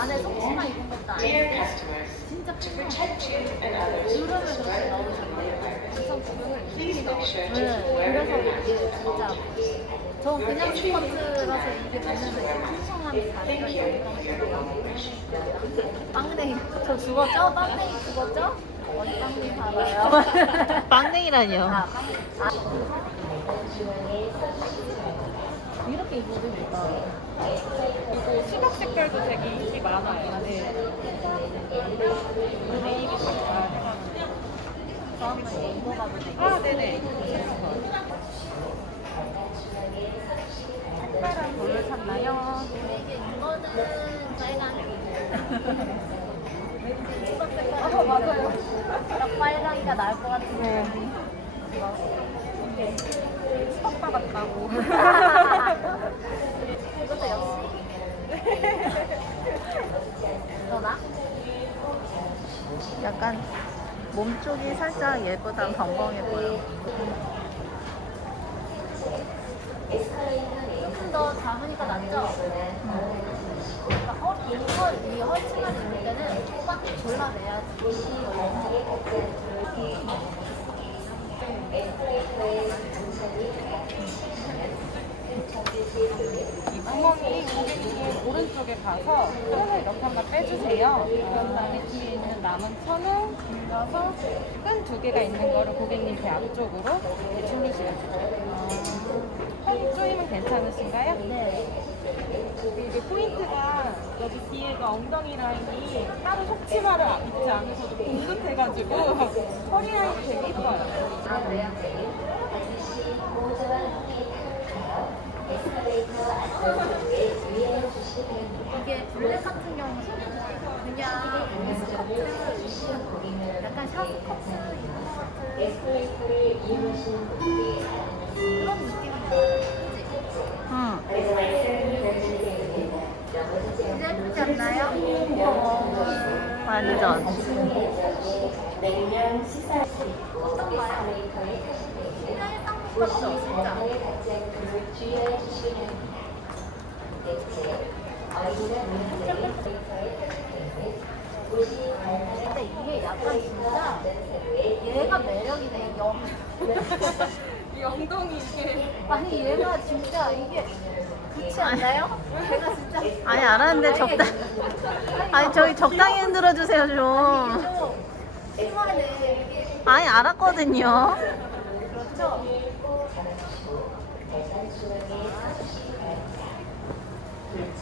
안에 속치마 입은 것도 진짜 편해요. 넣었어요. 네, 그래서 이게 진짜 저 그냥 이게 저 죽었죠? 빵댕이 죽었죠? 어디. 빵댕이라뇨. 아, 빵댕이. 아. 예뻐요. 그리고 수박 색깔도 되게 인기 많아요. 네. 네이비 색깔 해가지고. 저 한번 이거 입어봐도 되겠어요? 아, 네네. 특별한 뭘로 샀나요? 이게 이거는 색깔 아, 맞아요. 딱 빨강이가 나을 것 같은데 네. 수박바 같다고. 이것도 역시 너나? 약간 몸 쪽이 살짝 얘보단 벙벙해 보여. 조금 더 작으니까 낫죠? 그러니까 허리, 이거, 이 허리치마를 입을 때는 꽉 골라내야지 구멍이 고객님 오른쪽에 가서 끈을 이렇게 한번 빼주세요. 그런 다음에 뒤에 있는 남은 천을 눌러서 끈 두 개가 있는 거를 고객님 배 앞쪽으로 줄르시면 돼요. 허리 조임은 괜찮으신가요? 네. 이게 포인트가 여기 뒤에가 엉덩이 라인이 따로 속치마를 입지 않으셔도 봉긋해가지고 허리 라인이 되게 이뻐요. 아, 그래요? 이게 블랙 같은 경우는 그냥 스커트 약간 샤스커트 이런 스커트 그런 느낌이 나요. 그치? 응. 예쁘지 않나요? 어, 완전. 어떤가요? 신나게 딱 같죠? 진짜. 근데 이게 약간 진짜 얘가 매력이네. 이 영. 이 엉덩이 이게 아니 얘가 진짜 이게 그렇지 않나요? 얘가 진짜 아니, 알았는데 적당. 아니, 저기 적당히 흔들어 주세요, 좀. 좀 심하네 이게 아니, 알았거든요. 그렇죠?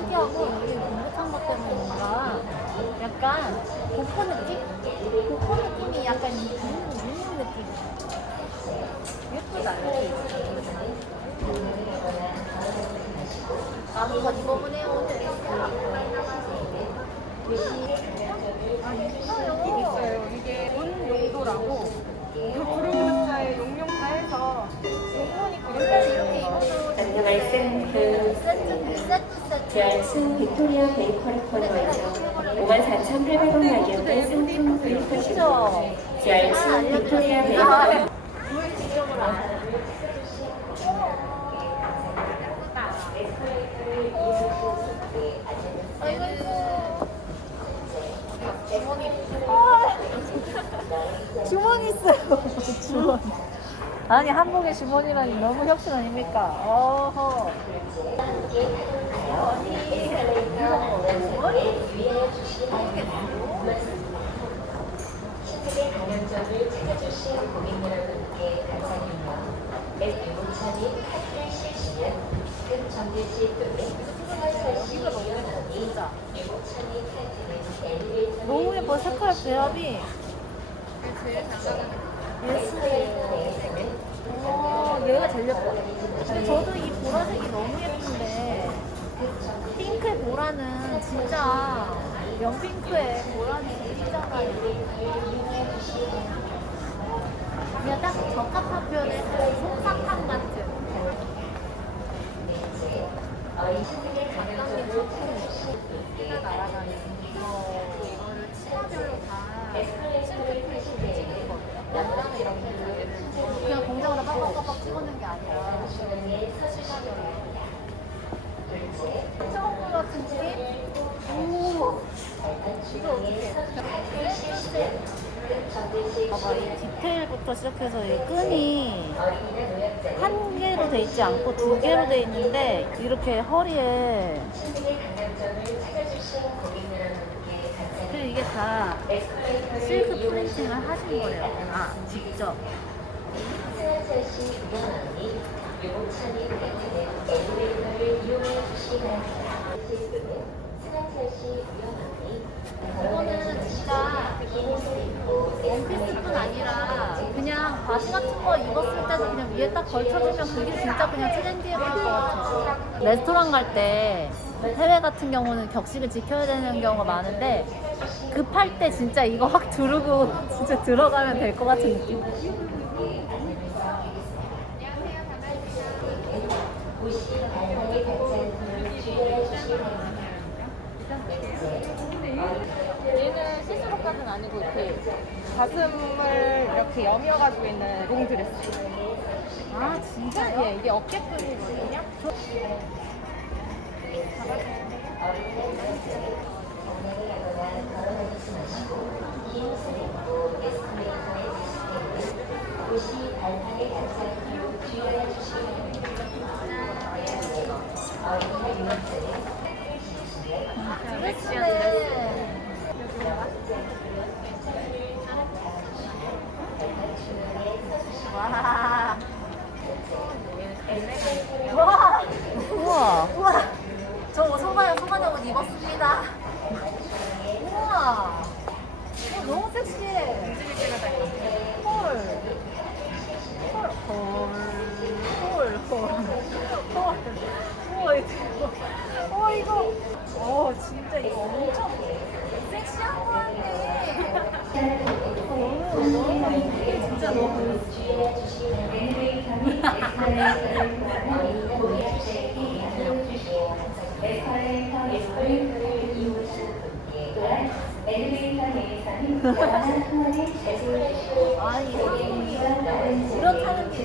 특이하고 여기 공부창 것 때문에 뭔가 약간 고포 느낌? 고포 느낌이 약간 있는 느낌. 예쁘다. 나도 다 입어보네요 오늘. 아, 있어요. 있어요. 이게 온 용도라고 그 부르는 자의 용용다 해서 용문이 그렇게 이렇게 입어도 내가 있는 에 빅토리아 베이커리 코너에서 54,800원 가격의 상품 구입하시고 GRC 빅토리아 베이커리 주머니 있어요. 주머니. 아니 한복의 주머니라니 너무 혁신 아닙니까? 어허. 강연점을 찾아주신 고객 여러분께 감사드립니다. 유모차님 카드를 쓰시면 급 정지시 또는 승하차시 위험하니 유모차님 카드는 엘리베이터 너무 예뻐 색깔 배합이. 예술이에요. 어, 얘가 제일 예뻐. 근데 저도 이 보라색이 너무 예쁜데 핑크의 보라는 진짜 연핑크의 보라는 재밌잖아요. 그냥 딱 적합한 표현의 솜사탕 같은. 감각이 좋고 피가 날아가는 이거 이거를 치마별로 다 프린트 찍은 거예요. 연단에 이렇게 그냥 공장으로 빡빡빡빡 찍어낸 게 아니라. 초록불 같은 그림? 오, 이거 어떻게? 봐봐, 이 디테일부터 시작해서 이 끈이 한 개로 돼 있지 않고 두 개로 돼 있는데 이렇게 허리에 그리고 이게 다 실크 프린팅을 하신 거래요. 아, 직접. 유모차님 카드는 엘리베이터를 이용해 주시기 바랍니다. 이거는 진짜 원피스뿐 아니라 그냥 바지 같은 거 입었을 때도 그냥 위에 딱 걸쳐주면 그게 진짜 그냥 트렌디해 보일 것 같아. 레스토랑 갈 때 해외 같은 경우는 격식을 지켜야 되는 경우가 많은데 급할 때 진짜 이거 확 두르고 진짜 들어가면 될 것 같은 느낌. 발상의 발전을 주의해 주시기 바랍니다. 얘는 시스루까지는 아니고 이렇게 가슴을 이렇게 여며가지고 있는 롱드레스. 아 진짜요? 예, 이게 어깨끈이거든요. 옷이 발상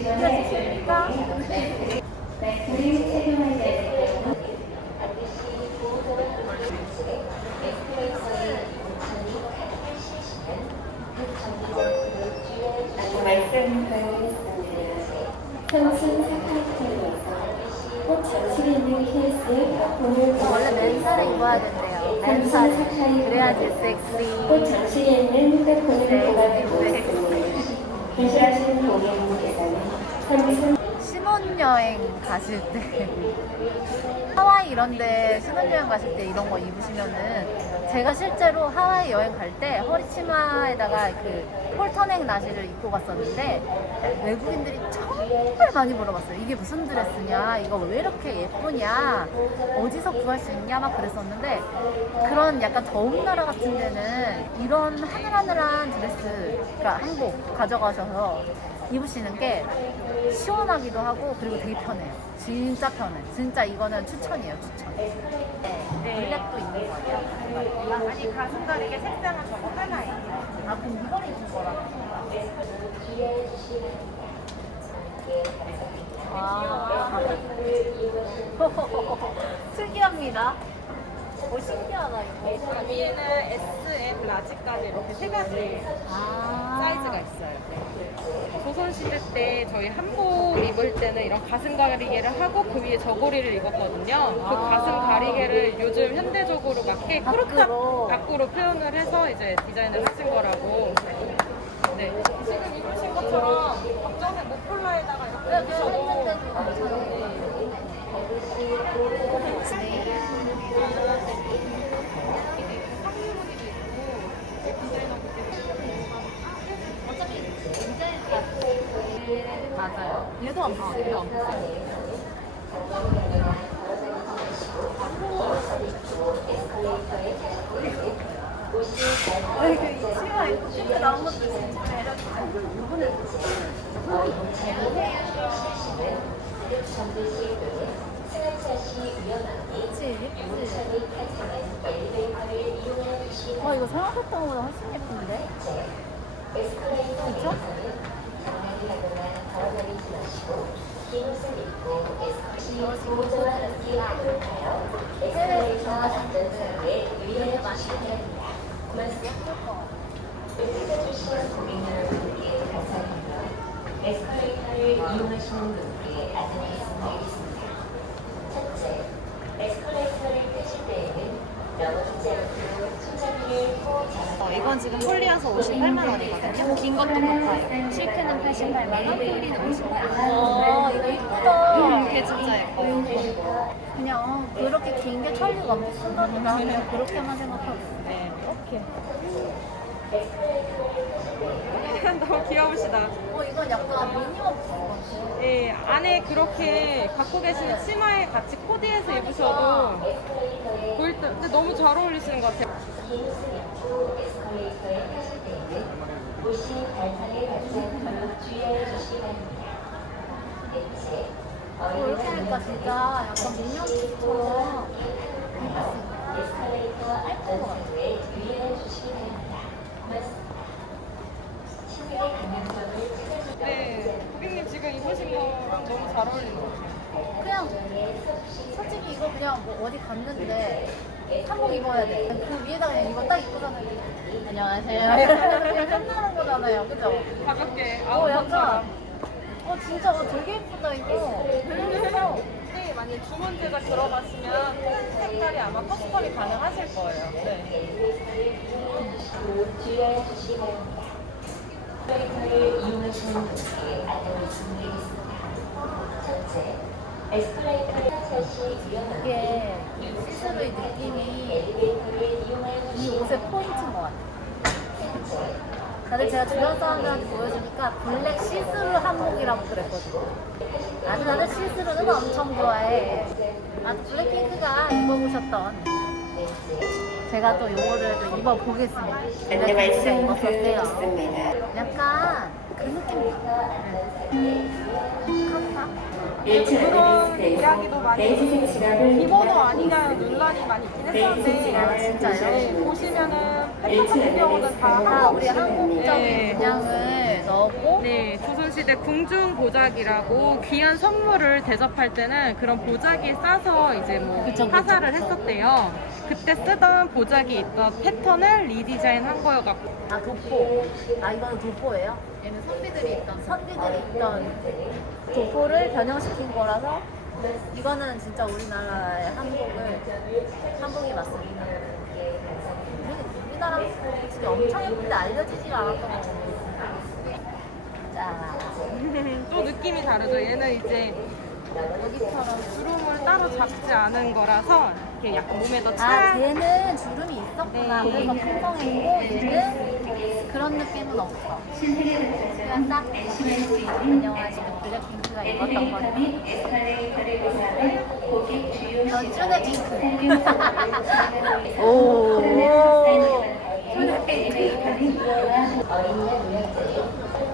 느껴지십니까? 현신 사카이트에서 원래 맨살에 입어야 된대 요. 맨살. 그래야지 섹시. 꽃 전실에 있는 휴대폰을 보관해보겠습니다. 계시하시는 고객님께서는 삼성 신혼여행 가실 때 하와이 이런 데 신혼여행 가실 때 이런 거 입으시면은 제가 실제로 하와이 여행 갈 때 허리 치마에다가 그 폴터넥 나시를 입고 갔었는데 외국인들이 정말 많이 물어봤어요. 이게 무슨 드레스냐? 이거 왜 이렇게 예쁘냐? 어디서 구할 수 있냐? 막 그랬었는데 그런 약간 더운 나라 같은 데는 이런 하늘하늘한 드레스, 그러니까 한복 가져가셔서 입으시는 게 시원하기도 하고 그리고 되게 편해요. 진짜 편해. 진짜 이거는 추천이에요, 추천. 네. 네. 블랙도 있는 거예요? 아니 가슴 가리개 색상은 저거 하나예요. 아 그럼 이걸 입은 거라고? 아 특이합니다. 오 신기하다 이거. 위에는 S, M, 라지까지 이렇게 세 가지 아 사이즈가 있어요. 네. 조선시대 때 저희 한복 입을 때는 이런 가슴 가리개를 하고 그 위에 저고리를 입었거든요. 그 아. 가슴 가리개를 요즘 현대적으로 맞게 밖으로. 크롭탑 밖으로 표현을 해서 이제 디자인을 하신 거라고. 네. 지금 입으신 것처럼 걱정에 목폴라에다가 이렇게 그래 입으셔 맞아요. 얘도 안 봤어. 얘도 안 봤어. 아, 이거 이 치마 입고 쭉 나온 것도 진짜 매력이다. 그치, 와, 이거 생각했던 것보다 훨씬 예쁜데? 그쵸? 에스컬레이터를 이용하시는 분께 안내 말씀드리겠습니다. 첫째, 에스컬레이터를 타실 때에는 넘어지지 않도록 손잡이를 꼭 잡아 어, 이건 지금 폴리여서 58만 원이거든요. 긴 것도 같아요. 실크는 88만 원, 폴리는 58만 원. 어, 이거 이쁘다. 이게 진짜 예뻐요. 그냥 그렇게 긴 게 천리가 없는가 보다. 그냥 그렇게만 생각하고. 네. 너무 귀여우시다. 어, 이건 약간 미니어프 같아. 예, 안에 그렇게 갖고 계시는 치마에 같이 코디해서 입으셔도 보일 때 근데 너무 잘 어울리시는 것 같아요. 어, 이렇게 하니까 진짜 약간 미니어프처럼 에스컬레이터 안전사고에 유의해 주시기 바랍니다. 신에게 감명점을 찾아주세요. 네, 고객님 지금 입으신 거랑 너무 잘 어울리는 것 같아요. 그냥 솔직히 이거 그냥 뭐 어디 갔는데 한복 입어야 돼. 그 위에다가 그냥 이거 딱 입고서는 안녕하세요. 그냥 끝나는 거잖아요. 그죠? 가볍게 어. 약간 어 진짜 어, 되게 예쁘다 이거. 재밌어. 네, 만약 주문 제작 들어가시면 색깔이 아마 커스텀이 가능하실 거예요. 네. 바랍니다. 에스컬레이터를 이용하시는 분께 안내 말씀드리겠습니다. 이게 시스루의 느낌이 이 옷의 포인트인 것 같아. 다들 제가 주변 사람들한테 보여주니까 블랙 시스루 한복이라고 그랬거든요. 아주 다들 시스루는 엄청 좋아해. 아주 블랙핑크가 입어보셨던 제가 또 요거를 또 입어보겠습니다. 안내 말씀. 드리겠습니다. 약간 그 느낌. 카파? 1층 그런 이야기도 많이 비번호 아니냐 논란이 많이 있긴 했었는데 아, 진짜요? 네, 보시면은 패턴 같은 경우는 다다 하고 우리 한국적인 네. 문양을 넣었고 네, 조선시대 궁중 보자기라고 귀한 선물을 대접할 때는 그런 보자기에 싸서 이제 뭐 그쵸, 그쵸, 화사를 그쵸. 했었대요. 그때 쓰던 보자기 있던 패턴을 리디자인 한 거여갖고 아 도포. 아 이거는 도포예요? 얘는 선비들이 입던 선비들이 입던 도포를 변형시킨 거라서 이거는 진짜 우리나라의 한복을 한복이 맞습니다. 우리, 우리나라 솔직히 엄청 예쁜데 알려지지가 않았던 거 같아요. 자 또 느낌이 다르죠. 얘는 이제 여기처럼 주름을 따로 잡지 않은 거라서 이렇게 약간 몸에 더 아, 차. 걔는 주름이 있었구나. 네. 그래서 풍성했고, 얘는 그런 느낌은 없어. 그냥 딱, 안녕하시는 블랙핑크가 입었던 거는 에스컬레이터를 구하면 고객 주요 전준의 핑크. 오. 핑크. 어린이 노약자들이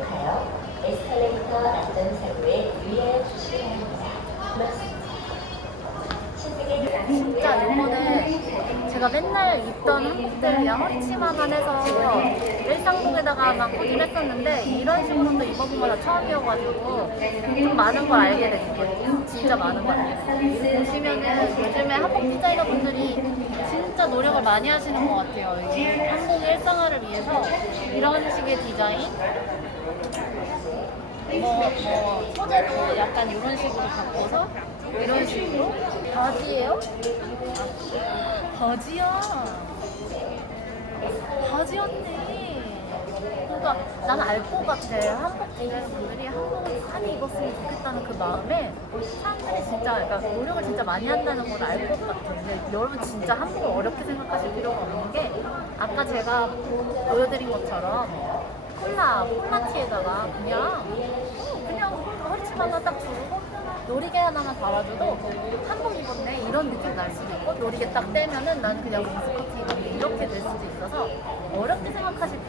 하여 에스컬레이터 안전사 진짜 요거는 제가 맨날 입던 그냥 허리치마만 해서 일상복에다가 막 코디를 했었는데 이런 식으로도 입어본 거다 처음이어가지고 좀 많은 걸 알게 됐거든요. 진짜 많은 걸 알게 됐어요. 보시면은 요즘에 한복 디자이너 분들이 진짜 노력을 많이 하시는 것 같아요. 이 한복의 일상화를 위해서 이런 식의 디자인 뭐, 뭐 소재도 약간 이런 식으로 바꿔서 이런 식으로 바지예요? 바지야. 바지였네. 그러니까 나는 알것 같아. 한복 디자이너 분들이 한복을 많이 입었으면 좋겠다는 그 마음에 사람들이 진짜 그러니까 노력을 진짜 많이 한다는 걸 알 것 같아 근데 여러분 진짜 한복을 어렵게 생각하실 필요가 없는 게 아까 제가 보여드린 것처럼 콜라, 콜라티에다가 그냥 어, 그냥 허리치마 하나 딱 주고 요리개 하나만 달아줘도 한복 입었네 이런 느낌 날 수도 있고 요리개 딱 떼면은 난 그냥 스커트 입었네 이렇게 될 수도 있어서 어렵게 생각하실